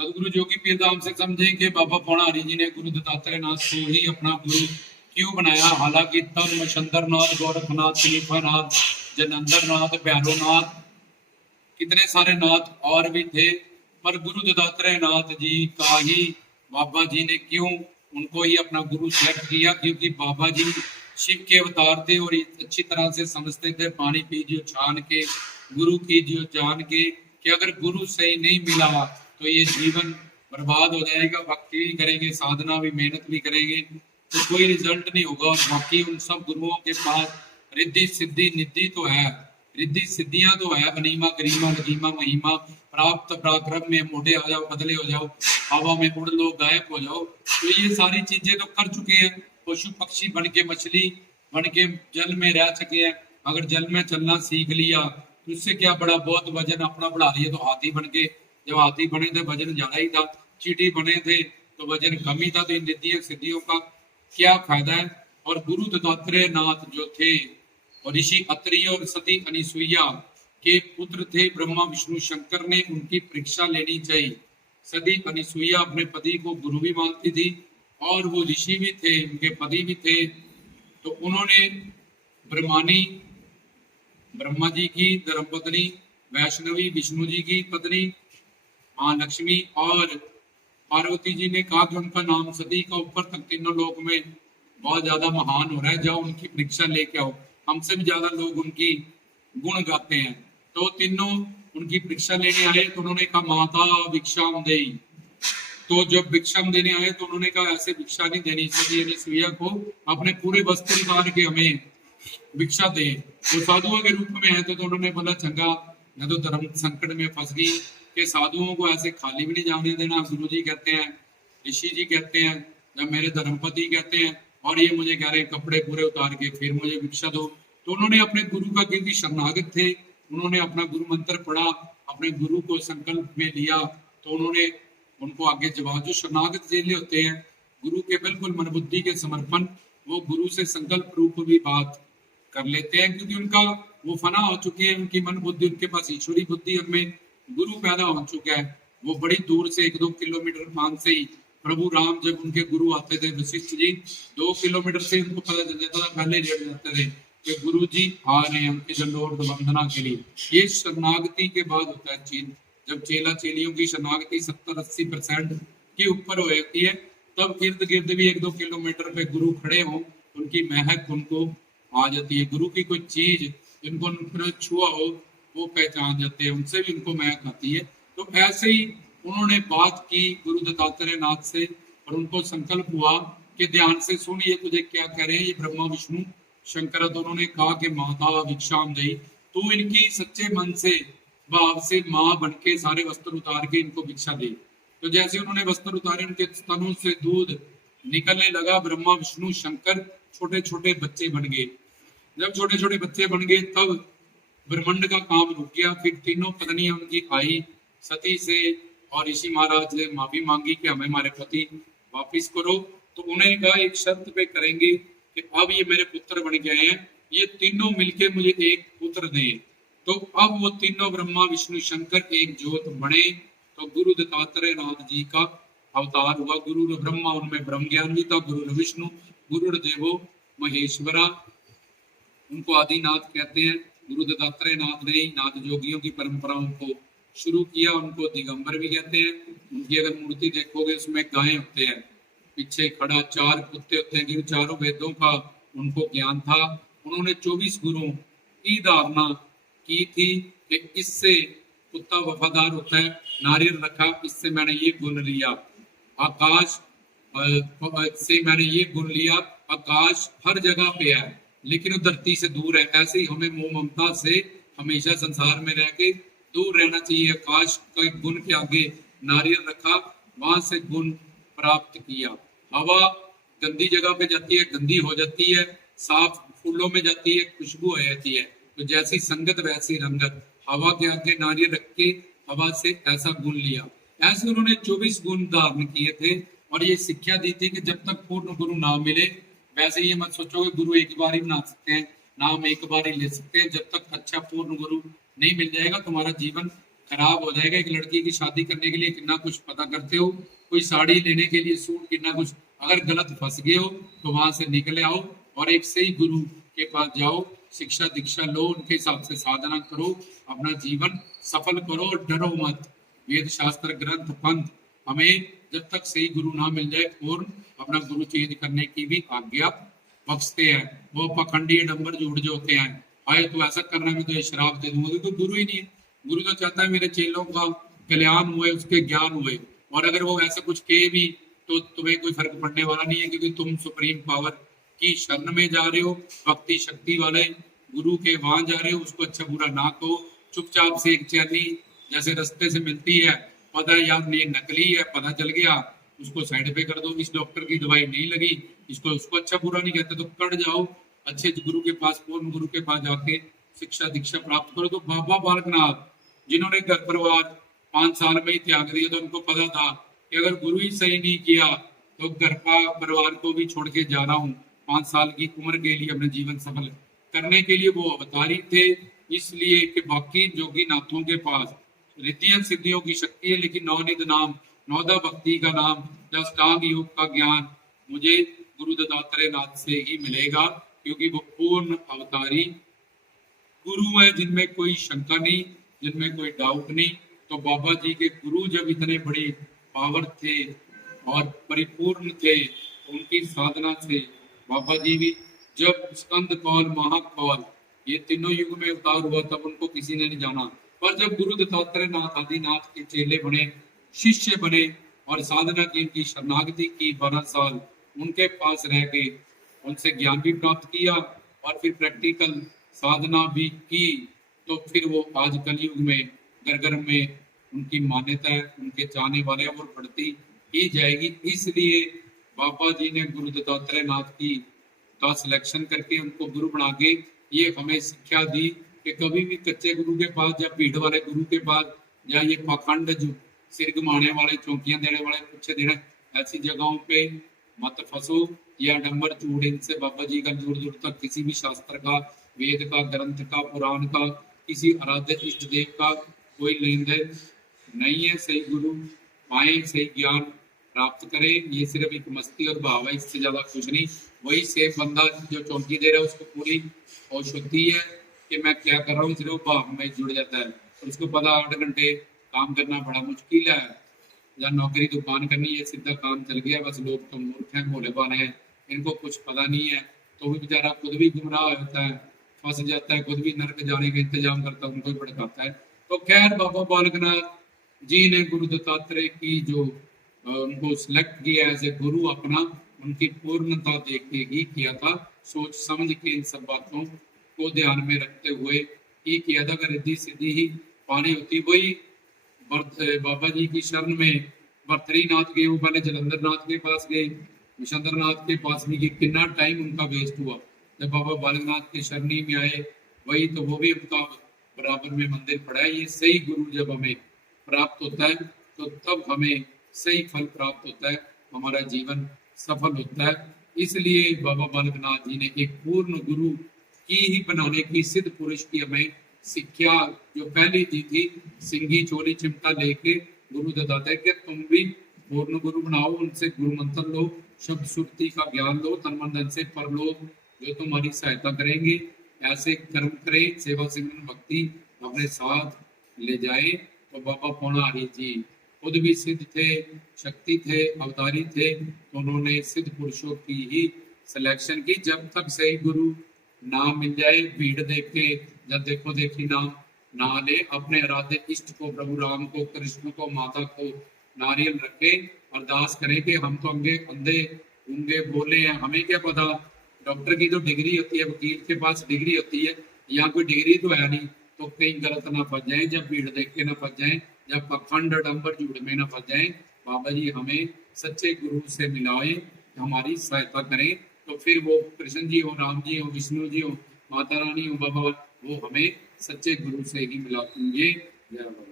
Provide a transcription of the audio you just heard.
सदगुरु जोगी पीर धाम से समझे कि बाबा पौना हरि जी ने गुरु दत्तात्रेय नाथ को ही अपना गुरु क्यों बनाया। हालांकि तब मछंदर नाथ, गोरखनाथ, नाथ, जलंधर नाथ, भैरो नाथ, कितने सारे नाथ और भी थे, पर गुरु दत्तात्रेय नाथ जी का ही बाबा जी ने क्यों उनको ही अपना गुरु सेलेक्ट किया, क्योंकि बाबा जी शिव के अवतार थे और अच्छी तरह से समझते थे। पानी पीजियो छान के, गुरु कीजियो जान के, कि अगर गुरु सही नहीं मिला तो ये जीवन बर्बाद हो जाएगा। भक्ति भी करेंगे, साधना भी, मेहनत भी करेंगे, तो कोई रिजल्ट नहीं होगा। और बाकी उन सब गुरुओं के पास रिद्धि सिद्धि निधि तो है, रिद्धि सिद्धियां तो है, अनीमा गरिमा लजीमा महिमा प्राप्त पराक्रम में मोटे आ जाओ, बदले हो जाओ, हवा में उड़ लो, गायब हो जाओ, तो ये सारी चीजें तो कर चुके हैं। पशु पक्षी बन के, मछली बन के जल में रह चुके हैं। अगर जल में चलना सीख लिया तो उससे क्या बड़ा, बहुत वजन अपना बढ़ा लिया तो हाथी बन के, जब हाथी बने थे वजन ज्यादा ही था, चींटी बने थे तो वजन कम ही था। तो इन रिद्धियों सिद्धियों का क्या फायदा है। और गुरु दत्तात्रेय नाथ जो थे और ऋषि अत्रि और सती अनिसुईया के पुत्र थे ब्रह्मा विष्णु शंकर ने उनकी परीक्षा लेनी चाहिए। सती अनिसुईया अपने पति को गुरु भी मानती थी और वो ऋषि भी थे, उनके पति भी थे। तो उन्होंने ब्रह्मानी ब्रह्मा जी की धर्मपत्नी, वैष्णवी विष्णु जी की पत्नी मां लक्ष्मी और पार्वती जी ने कहा कि उनका नाम सती का ऊपर तक तीनों लोक में बहुत ज्यादा महान हो रहा है, जाओ उनकी परीक्षा लेके आओ। हमसे भी ज्यादा लोग उनकी गुण गाते हैं। तो तीनों उनकी परीक्षा लेने आए तो उन्होंने कहा माता भिक्षाम देई। तो जब भिक्षाम देने आए तो उन्होंने कहा ऐसे भिक्षा नहीं देनी, सती अनिसुईया को अपने पूरे वस्त्र उतार के हमें भिक्षा दे। वो साधुओं के रूप में है तो उन्होंने बोला चंगा, मैं तो धर्म संकट में फंस गई कि साधुओं को ऐसे खाली भी नहीं जाने देना। गुरु जी कहते हैं, ऋषि जी कहते हैं, जब मेरे धर्मपति कहते हैं और ये मुझे कह रहे हैं कपड़े पूरे उतार के फिर मुझे भिक्षा दो। तो उन्होंने अपने गुरु का, क्योंकि शरणागत थे, उन्होंने अपना गुरु मंत्र पढ़ा, अपने गुरु को संकल्प में लिया, तो उन्होंने उनको आगे जवाब, जो शरणागत चेले होते हैं गुरु के बिल्कुल मन बुद्धि के समर्पण, वो गुरु से संकल्प रूप भी बात कर लेते हैं, क्योंकि उनका वो फना हो चुके हैं, उनकी मन बुद्धि, उनके पास ईश्वरी बुद्धि, उनमें गुरु पैदा हो चुका है। वो बड़ी दूर से 1-2 किलोमीटर मान से ही प्रभु राम जब उनके गुरु आते थे वशिष्ठ जी, 2 किलोमीटर से उनको पता चल जाता था, पहले लेट जाते थे कि गुरु जी आ रहे हैं उनकी दंडोत वंदना के लिए। ये शरणागति के बाद होता है चीज, जब चेला चेलियों की शरणागति 70-80% के ऊपर हो जाती है, तब इर्द गिर्द भी 1-2 किलोमीटर पे गुरु खड़े हों, उनकी महक उनको आ जाती है। गुरु की कोई चीज जिनको उन्होंने छुआ हो वो पहचान जाते हैं, उनसे भी उनको महक आती है। तो ऐसे ही उन्होंने बात की गुरु दत्तात्रेय नाथ से और उनको संकल्प हुआ कि ध्यान से सुन ये तुझे क्या कह रहे हैं, ये ब्रह्मा विष्णु शंकर। तो उन्होंने कहा कि माता भिक्षाम दई, तो इनकी सच्चे मन से भाव से माँ बन के सारे वस्त्र उतार के इनको भिक्षा दे। तो जैसे उन्होंने वस्त्र उतारे, उनके स्तनों से दूध निकलने लगा, ब्रह्मा विष्णु शंकर छोटे छोटे बच्चे बन गए। जब छोटे छोटे बच्चे बन गए तब ब्रह्मांड का काम रुक गया। फिर तीनों पत्नियां उनकी आई सती से और ऋषि महाराज ने माफी मांगी कि हमें हमारे पति वापिस करो। तो उन्हें कहा एक शर्त पे करेंगे कि अब ये मेरे पुत्र बन गए हैं, ये तीनों मिलके मुझे एक पुत्र दें। तो अब वो तीनों ब्रह्मा विष्णु शंकर एक ज्योत बने। तो गुरु दत्तात्रेय नाथ जी का अवतार हुआ। गुरु ब्रह्मा, उनमें ब्रह्म ज्ञान भी था, गुरु विष्णु, गुरु देवो महेश्वरा, उनको आदिनाथ कहते हैं। गुरु दत्तात्रेय नाथ ने नाथ जोगियों की परंपराओं को शुरू किया, उनको दिगंबर भी कहते हैं। उनकी अगर मूर्ति देखोगे उसमें गाय होते हैं, पीछे खड़ा 4 कुत्ते होते हैं, क्योंकि चारों वेदों का उनको ज्ञान था। उन्होंने 24 गुरुओं की धारणा की थी कि इससे कुत्ता वफादार होता है, नारियल रखा, इससे मैंने ये गुण लिया। आकाश से मैंने ये गुण लिया, आकाश हर जगह पे है लेकिन वो धरती से दूर है। ऐसे ही हमें मोह ममता से हमेशा संसार में रह के दूर रहना चाहिए। आकाश के गुण के आगे नारियल रखा, वहां से गुण प्राप्त किया। हवा गंदी जगह पे जाती है, गंदी हो जाती है, साफ फूलों में जाती है, खुशबू हो जाती है। तो जैसी संगत वैसी रंगत, हवा के आगे नारियल रख के हवा से ऐसा गुण लिया। ऐसे उन्होंने 24 गुण धारण किए थे और ये शिक्षा दी थी कि जब तक पूर्ण गुरु ना मिले, वैसे ये मत सोचो कि गुरु एक बार ही बना सकते हैं, नाम एक बार ही ले सकते हैं। जब तक अच्छा पूर्ण गुरु नहीं मिल जाएगा तुम्हारा जीवन खराब हो जाएगा। एक लड़की की शादी करने के लिए कितना कुछ पता करते हो, कोई साड़ी लेने के लिए सूट कितना कुछ, अगर गलत फंस गए हो तो वहां से निकले आओ और एक सही गुरु के पास जाओ, शिक्षा दीक्षा लो, उनके हिसाब से साधना करो, अपना जीवन सफल करो और डरो मत। वेद शास्त्र ग्रंथ पंथ हमें जब तक सही गुरु ना मिल जाए पूर्ण अपना गुरु चेंज करने की भी आज्ञा बख्शते हैं। वो पखंडी नंबर जुड़ जो होते हैं, आए तो ऐसा करना, मैं तो ये शराब दे दूंगा, तो गुरु ही नहीं है। गुरु तो चाहता है मेरे चेलों का कल्याण हुए, उसके ज्ञान हुए, और अगर वो ऐसा कुछ कहे भी तो तुम्हें कोई फर्क पड़ने वाला नहीं है, क्योंकि तुम सुप्रीम पावर की शरण में जा रहे हो, भक्ति शक्ति वाले गुरु के वहां जा रहे हो। उसको अच्छा बुरा ना कहो, चुपचाप से एक चैनी जैसे रास्ते से मिलती है, पता है यार ये नकली है, पता चल गया, उसको साइड पे कर दो, इस डॉक्टर की दवाई नहीं लगी, इसको उसको अच्छा बुरा नहीं कहते तो कट जाओ, अच्छे गुरु के पास, पूर्ण गुरु के पास जाके शिक्षा दीक्षा प्राप्त करो। तो बाबा बालकनाथ जिन्होंने घर परिवार 5 साल में ही त्याग दिया, तो उनको पता था कि अगर गुरु ही सही नहीं किया तो घर का परिवार को भी छोड़ के जा रहा हूँ। 5 साल की उम्र के लिए अपने जीवन सफल करने के लिए वो अवतारी थे, इसलिए कि बाकी जोगी नाथों के पास रिद्धियों सिद्धियों की शक्ति है, लेकिन नवनिध नाम, नौदा भक्ति का नाम या अष्टांग योग का ज्ञान मुझे गुरु दत्तात्रेय नाथ से ही मिलेगा, क्योंकि वो पूर्ण अवतारी गुरु है, जिनमें कोई शंका नहीं, जिनमें कोई डाउट नहीं। तो बाबा जी के गुरु जब इतने बड़े पावर थे और परिपूर्ण थे, उनकी साधना से बाबा जी भी जब स्कंद कौल महाकौल ये तीनों युग में अवतार हुआ, तब उनको किसी ने नहीं जाना। पर जब गुरु दत्तात्रेय नाथ आदिनाथ के चेले बने, शिष्य बने और साधना की, इनकी शरणागति की 12 साल उनके पास रह के उनसे ज्ञान भी प्राप्त किया और फिर प्रैक्टिकल साधना भी की, तो फिर वो आज कलयुग में घर घर में उनकी मान्यता है, उनके चाहने वाले और बढ़ती ही जाएगी। इसलिए बाबा जी ने गुरु दत्तात्रेय नाथ की का सिलेक्शन करके उनको गुरु बना के ये हमें शिक्षा दी कि कभी भी कच्चे गुरु के पास या भीड़ वाले गुरु के पास या ये पाखंड जो सिर घुमाने वाले, चौंकियां देने वाले, कुछ देने, ऐसी जगहों पे मत फंसो या नंबर चूड़, इनसे बाबा जी का दूर दूर तक किसी भी शास्त्र का, वेद का, ग्रंथ का, पुराण का, किसी आराध्य इष्ट देव का कोई लेन देन नहीं है। सही गुरु पाए, सही ज्ञान प्राप्त करें, ये सिर्फ एक मस्ती और भाव है, इससे ज्यादा कुछ नहीं। वही सेफ बंदा जो चौंकी दे रहा है उसको पूरी होश होती है कि मैं क्या कर रहा हूँ, सिर्फ भाव में जुड़ जाता है और उसको पता 8 घंटे काम करना बड़ा मुश्किल है, या नौकरी दुकान करनी है, सीधा काम चल गया, बस लोग तो मूर्ख हैं, भोले भाले हैं, इनको कुछ पता नहीं है, तो भी बेचारा खुद भी गुमराह होता है, फंस जाता है, खुद भी नरक जाने का इंतजाम करता है, उनको भी भड़काता है। तो खैर बाबा बालकनाथ जी ने गुरु दत्तात्रेय की जो उनको सिलेक्ट किया एज ए गुरु अपना, उनकी पूर्णता देख के ही किया था, सोच समझ के इन सब बातों को ध्यान में रखते हुए ही किया था। अगर रिद्धि सिद्धि ही पानी होती, वही बाबा जी की शरण में बद्रीनाथ गए, वो पहले जलंधर नाथ के पास गए, विशंदर नाथ के पास भी गए, कितना टाइम उनका वेस्ट हुआ। जब बाबा बालकनाथ के शरणी में आए, वही तो वो भी उनका बराबर में मंदिर पड़ा है। ये सही गुरु जब हमें प्राप्त होता है तो तब हमें सही फल प्राप्त होता है, हमारा जीवन सफल होता है। इसलिए बाबा बालकनाथ जी ने एक पूर्ण गुरु की ही बनाने की, सिद्ध पुरुष की हमें शिक्षा जो पहली दी थी, सिंगी चोली चिमटा लेके गुरु दत्तात्रेय के, तुम भी पूर्ण गुरु बनाओ, उनसे गुरु मंत्र लो, शब्द सुरती का ज्ञान लो, तन मन धन से पर लोग जो तुम्हारी सहायता करेंगे, ऐसे कर्म करें, सेवा सिमरन भक्ति अपने साथ ले जाए। तो बाबा पौनारी जी खुद भी सिद्ध थे, शक्ति थे, अवतारी थे, तो उन्होंने सिद्ध पुरुषों की ही सिलेक्शन की। जब तक सही गुरु ना मिल जाए, भीड़ देख के जब देखो देखी नाम ना ले, अपने आराध्य इष्ट को, प्रभु राम को, कृष्ण को, माता को नारियल रखे, अरदास करें कि हम तो अंधे गूंगे बोले हैं, हमें क्या पता। डॉक्टर की तो डिग्री होती है, वकील के पास डिग्री होती है, यहाँ कोई डिग्री तो है नहीं, तो कहीं गलत ना फंस जाए, जब भीड़ देख के ना फंस जाए, जब पखंड डंबर झूठ में ना फंस जाए। बाबा जी हमें सच्चे गुरु से मिलाए, हमारी सहायता करें, तो फिर वो कृष्ण जी हो, राम जी हो, विष्णु जी हो, माता रानी हो, बाबा, वो हमें सच्चे गुरु से ही मिला देंगे। जय बाबा।